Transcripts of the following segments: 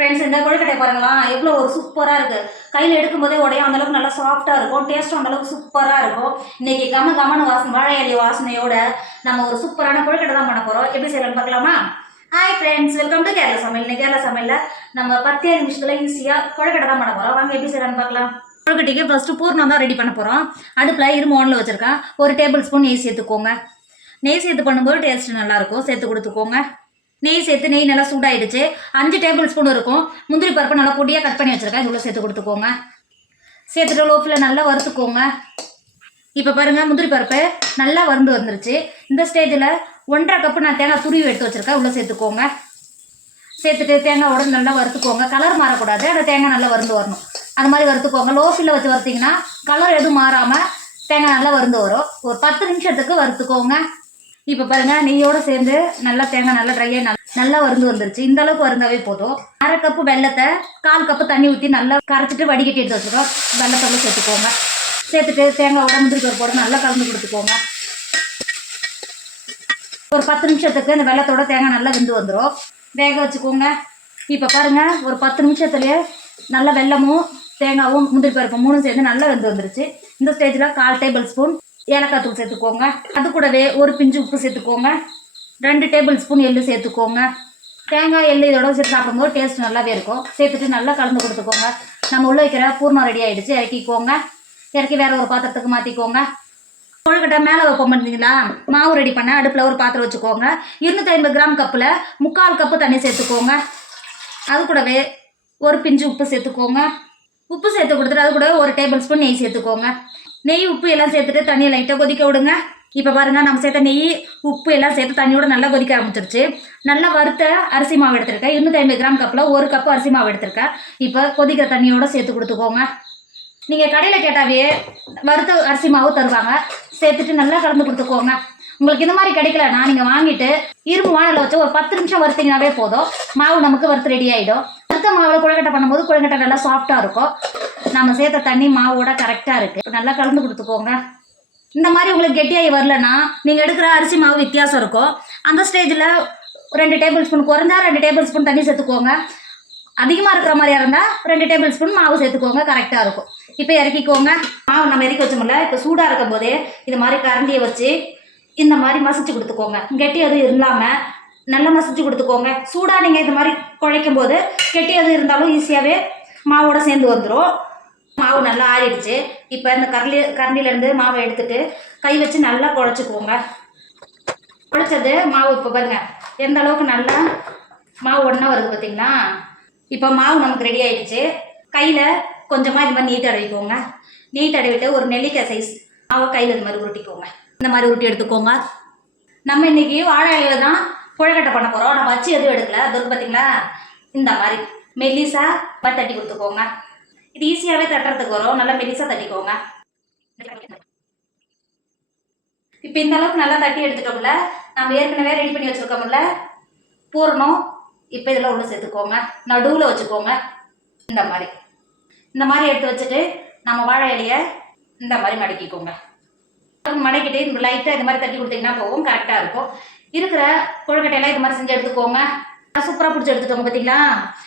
Friends, இந்த கொழுக்கட்டை பாருங்களா எவ்வளோ ஒரு சூப்பராக இருக்குது. கையில் எடுக்கும்போதே உடையும், அந்தளவுக்கு நல்லா சாஃப்டாக இருக்கும். டேஸ்ட்டும் அந்தளவுக்கு சூப்பராக இருக்கும். இன்றைக்கி கம வாசனை, வாழை இலை வாசனையோட நம்ம ஒரு சூப்பரான கொழுக்கட்டை தான் பண்ண போகிறோம். எப்படி செய்யலாம்னு பார்க்கலாமா? Hi friends, welcome to Kerala சமையல். இன்னைக்கு கேரளா சமையலில் நம்ம 10 நிமிஷத்தில் ஈஸியாக கொழுக்கட்டை தான் பண்ண போகிறோம். வாங்க எப்படி செய்யலாம்னு பார்க்கலாம். கொழுக்கட்டைக்கு ஃபஸ்ட்டு பூர்ணம் தான் ரெடி பண்ண போகிறோம். அடுப்பில் இரும்பு ஓனில் வச்சுருக்கேன். ஒரு டேபிள் ஸ்பூன் நெய் சேர்த்துக்கோங்க. நெய் சேர்த்து பண்ணும்போது டேஸ்ட் நல்லாயிருக்கும். சேர்த்து கொடுத்துக்கோங்க. நெய் சேர்த்து நெய் நல்லா சூடாயிடுச்சு. 5 டேபிள் ஸ்பூன் இருக்கும். முந்திரி பருப்பு நல்லா பொடியாக கட் பண்ணி வச்சுருக்கேன். இதுள்ள சேர்த்து கொடுத்துக்கோங்க. சேர்த்துட்டு லோஃபில் நல்லா வறுத்துக்கோங்க. இப்போ பாருங்கள், முந்திரி பருப்பு நல்லா வறுந்து வந்துருச்சு. இந்த ஸ்டேஜில் 1.5 கப்பு நான் தேங்காய் துருவி எடுத்து வச்சுருக்கேன். உள்ளே சேர்த்துக்கோங்க. சேர்த்துட்டு தேங்காய் உடனே நல்லா வறுத்துக்கோங்க. கலர் மாறக்கூடாது, அந்த தேங்காய் நல்லா வறுந்து வரணும். அது மாதிரி வறுத்துக்கோங்க. லோஃபில் வச்சு வறுத்திங்கன்னா கலர் எதுவும் மாறாமல் தேங்காய் நல்லா வறுந்து வரும். ஒரு 10 நிமிஷத்துக்கு வறுத்துக்கோங்க. இப்போ பாருங்கள், நெய்யோடு சேர்ந்து நல்லா தேங்காய் நல்லா ட்ரையாக நல்லா வறுந்து வந்துருச்சு. இந்த அளவுக்கு வறுந்தாவே போதும். 1/2 கப்பு வெல்லத்தை 1/4 கப்பு தண்ணி ஊற்றி நல்லா கரைச்சிட்டு வடிகட்டி எடுத்து வச்சுருக்கோம். வெல்லத்தோடு சேர்த்துக்கோங்க. சேர்த்துட்டு தேங்காயோட முந்திரி பருப்போட நல்லா கலந்து கொடுத்துக்கோங்க. ஒரு 10 நிமிஷத்துக்கு இந்த வெல்லத்தோட தேங்காய் நல்லா வெந்து வந்துடும். வேக வச்சுக்கோங்க. இப்போ பாருங்கள், ஒரு 10 நிமிஷத்துலேயே நல்லா வெல்லமும் தேங்காயும் முந்திரி பருப்பு 3 சேர்ந்து நல்லா வெந்து வந்துருச்சு. இந்த ஸ்டேஜில் 1/4 டேபிள் ஸ்பூன் ஏலக்காய் தூள் சேர்த்துக்கோங்க. அது கூடவே ஒரு பிஞ்சு உப்பு சேர்த்துக்கோங்க. 2 டேபிள் ஸ்பூன் எள்ளு சேர்த்துக்கோங்க. தேங்காய் எள்ளு இதோட சேர்த்து சாப்பிடும்போது டேஸ்ட் நல்லாவே இருக்கும். சேர்த்துட்டு நல்லா கலந்து கொடுத்துக்கோங்க. நம்ம உள்ள வைக்கிற பூர்ணம் ரெடி ஆகிடுச்சு. இறக்கிக்கோங்க. இறக்கி வேறு ஒரு பாத்திரத்துக்கு மாற்றிக்கோங்க. கொழுக்கட்டை மேலே வைப்போம் பண்ணிங்களா, மாவு ரெடி பண்ண அடுப்பில் ஒரு பாத்திரம் வச்சுக்கோங்க. 250 கிராம் கப்பில் 3/4 கப்பு தண்ணி சேர்த்துக்கோங்க. அது கூடவே ஒரு பிஞ்சு உப்பு சேர்த்துக்கோங்க. உப்பு சேர்த்து கொடுத்துட்டு அது கூட ஒரு டேபிள் ஸ்பூன் நெய் சேர்த்துக்கோங்க. நெய் உப்பு எல்லாம் சேர்த்துட்டு தண்ணியை லைட்டாக கொதிக்க விடுங்க. இப்போ பாருங்கள், நம்ம சேர்த்த நெய் உப்பு எல்லாம் சேர்த்து தண்ணியோட நல்லா கொதிக்க ஆரம்பிச்சிருச்சு. நல்லா வறுத்த அரிசி மாவு எடுத்திருக்கேன். 250 கிராம் கப்பில் 1 கப்பு அரிசி மாவு எடுத்திருக்கேன். இப்போ கொதிக்கிற தண்ணியோட சேர்த்து கொடுத்துக்கோங்க. நீங்கள் கடையில் கேட்டாவே வறுத்த அரிசி மாவு தருவாங்க. சேர்த்துட்டு நல்லா கலந்து கொடுத்துக்கோங்க. உங்களுக்கு இந்த மாதிரி கிடைக்கலன்னா நீங்கள் வாங்கிட்டு இரும்பு வானலில் வச்சு ஒரு 10 நிமிஷம் வறுத்தீங்கன்னாவே போதும். மாவு நமக்கு வறுத்து ரெடி ஆகிடும். வறுத்த மாவில் கொழுக்கட்டை பண்ணும்போது கொழுக்கட்டை நல்லா சாஃப்டாக இருக்கும். நம்ம சேர்த்த தண்ணி மாவோட கரெக்டாக இருக்குது. நல்லா கலந்து கொடுத்துக்கோங்க. இந்த மாதிரி உங்களுக்கு கெட்டியாகி வரலன்னா நீங்கள் எடுக்கிற அரிசி மாவு வித்தியாசம் இருக்கும். அந்த ஸ்டேஜில் 2 டேபிள் ஸ்பூன் குறைஞ்சா 2 டேபிள் ஸ்பூன் தண்ணி சேர்த்துக்கோங்க. அதிகமாக இருக்கிற மாதிரியா இருந்தால் 2 டேபிள் ஸ்பூன் மாவு சேர்த்துக்கோங்க. கரெக்டாக இருக்கும். இப்போ இறக்கிக்கோங்க. மாவு நம்ம இறக்கி வச்சோம்ல, இப்போ சூடாக இருக்கும் போதே இது மாதிரி கரண்டியை வச்சு இந்த மாதிரி மசிச்சு கொடுத்துக்கோங்க. கெட்டி எதுவும் இல்லாமல் நல்லா மசிச்சு கொடுத்துக்கோங்க. சூடாக நீங்கள் இது மாதிரி குழைக்கும் போது கெட்டி எதுவும் இருந்தாலும் ஈஸியாகவே மாவோட சேர்ந்து வந்துடும். மாவு நல்லா ஆறிடுச்சு. இப்போ இந்த கரண்டிலேருந்து மாவை எடுத்துட்டு கை வச்சு நல்லா குழைச்சிக்கோங்க. குழைச்சது மாவு இப்போ பாருங்கள் எந்த அளவுக்கு நல்லா மாவு ஒன்றா வருது பார்த்தீங்களா. இப்போ மாவு நமக்கு ரெடி ஆகிடுச்சு. கையில் கொஞ்சமாக இது மாதிரி நீட் தடவிக்கோங்க. நீட் தடவிட்டு ஒரு நெல்லிக்காய் சைஸ் மாவை கையில் இது மாதிரி உருட்டிக்கோங்க. இந்த மாதிரி உருட்டி எடுத்துக்கோங்க. நம்ம இன்றைக்கி வாழை இலையில தான் கொழுக்கட்டை பண்ண போகிறோம். நம்ம வச்சு எதுவும் எடுக்கல. அது பார்த்தீங்களா, இந்த மாதிரி மெல்லிசாக தட்டி கொடுத்துக்கோங்க. இது ஈஸியாகவே தட்டுறதுக்கு வரும். நல்லா மெல்லிசாக தட்டிக்கோங்க. இப்போ இந்த அளவுக்கு நல்லா தட்டி எடுத்துட்டோம்ல, நம்ம ஏற்கனவே ரெடி பண்ணி வச்சுருக்கோம்ல பூரணம். இப்போ இதில் உள்ள சேர்த்துக்கோங்க. நடுவில் வச்சுக்கோங்க. இந்த மாதிரி எடுத்து வச்சுட்டு நம்ம வாழை இலையை இந்த மாதிரி மடக்கிக்கோங்க. மடக்கிட்டு இந்த லைட்டாக இது மாதிரி தட்டி கொடுத்தீங்கன்னா போகும். கரெக்டாக இருக்கும். இருக்கிற கொழுக்கட்டையெல்லாம் இது மாதிரி செஞ்சு எடுத்துக்கோங்க. சூப்பராக பிடிச்சி எடுத்துட்டோங்க பார்த்தீங்களா.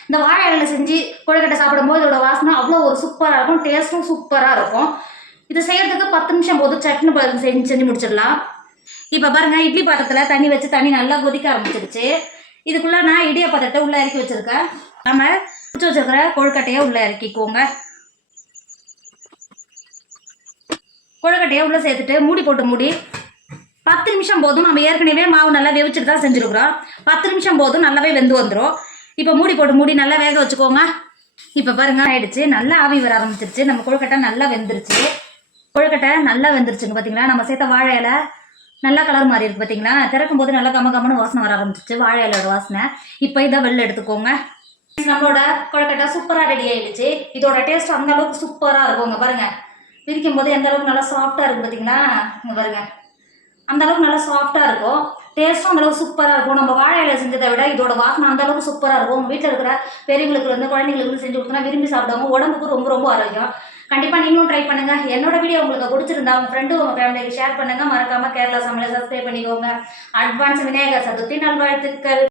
இந்த வாழை இலையில் செஞ்சு கொழுக்கட்டை சாப்பிடும்போது இதோட வாசனை அவ்வளோ ஒரு சூப்பராக இருக்கும். டேஸ்ட்டும் சூப்பராக இருக்கும். இது செய்கிறதுக்கு 10 நிமிஷம் போது சட்னி செஞ்சு முடிச்சிடலாம். இப்போ பாருங்கள், இட்லி பாத்திரத்தில் தண்ணி வச்சு தண்ணி நல்லா கொதிக்க ஆரம்பிச்சிருச்சு. இதுக்குள்ளே நான் இடியாப்பத்தை உள்ளே இறக்கி வச்சுருக்கேன். நம்ம பிடிச்சி வச்சுருக்கிற கொழுக்கட்டையை உள்ளே இறக்கிக்கோங்க. கொழுக்கட்டையை உள்ளே சேர்த்துட்டு மூடி போட்டு மூடி 10 நிமிஷம் போதும். நம்ம ஏற்கனவே மாவு நல்லா வெவிச்சுட்டு தான் செஞ்சுருக்குறோம். 10 நிமிஷம் போதும், நல்லாவே வெந்து வந்துடும். இப்போ மூடி போட்டு மூடி நல்லா வேக வச்சுக்கோங்க. இப்போ பாருங்கள் ஆயிடுச்சு. நல்லா ஆவி வர ஆரம்பிச்சிருச்சு. நம்ம கொழுக்கட்டை நல்லா வெந்துருச்சு. கொழுக்கட்டை நல்லா வெந்துருச்சுங்க பார்த்தீங்களா. நம்ம சேர்த்த வாழை இலை நல்லா கலர் மாறி இருக்குது பார்த்தீங்களா. திறக்கும் போது நல்லா கம்ம வாசனை வர ஆரம்பிச்சிச்சு, வாழை இலையோட வாசனை. இப்போ இதை வெளில எடுத்துக்கோங்க. நம்மளோட கொழுக்கட்டை சூப்பராக ரெடி ஆகிடுச்சு. இதோட டேஸ்ட் அந்த அளவுக்கு சூப்பராக இருக்கும். இங்கே பாருங்கள், பிரிக்கும் போது எந்த அளவுக்கு நல்லா சாஃப்டாக இருக்குது பார்த்தீங்களா. இங்கே பாருங்கள், அந்த அளவுக்கு நல்லா சாஃப்டாக இருக்கும். டேஸ்ட்டும் அந்தளவுக்கு சூப்பராக இருக்கும். நம்ம வாழை இலை செஞ்சதை விட இதோட வாசனை அந்த அளவுக்கு சூப்பராக இருக்கும். உங்கள் வீட்டில் இருக்கிற பெரியவங்களுக்கு குழந்தைங்களுக்கு செஞ்சு கொடுத்தனா விரும்பி சாப்பிடுவாங்க. உடம்புக்கு ரொம்ப ரொம்ப ஆரோக்கியம். கண்டிப்பாக நீங்களும் ட்ரை பண்ணுங்கள். என்னோட வீடியோ உங்களுக்கு பிடிச்சிருந்தா உங்கள் ஃப்ரெண்டு உங்கள் ஃபேமிலிக்கு ஷேர் பண்ணுங்கள். மறக்காமல் கேரளா சமையலை சப்ஸ்கிரைப் பண்ணிக்கோங்க. அட்வான்ஸ் விநாயகர் சதுர்த்தி நல்வாழ்த்துக்கள்.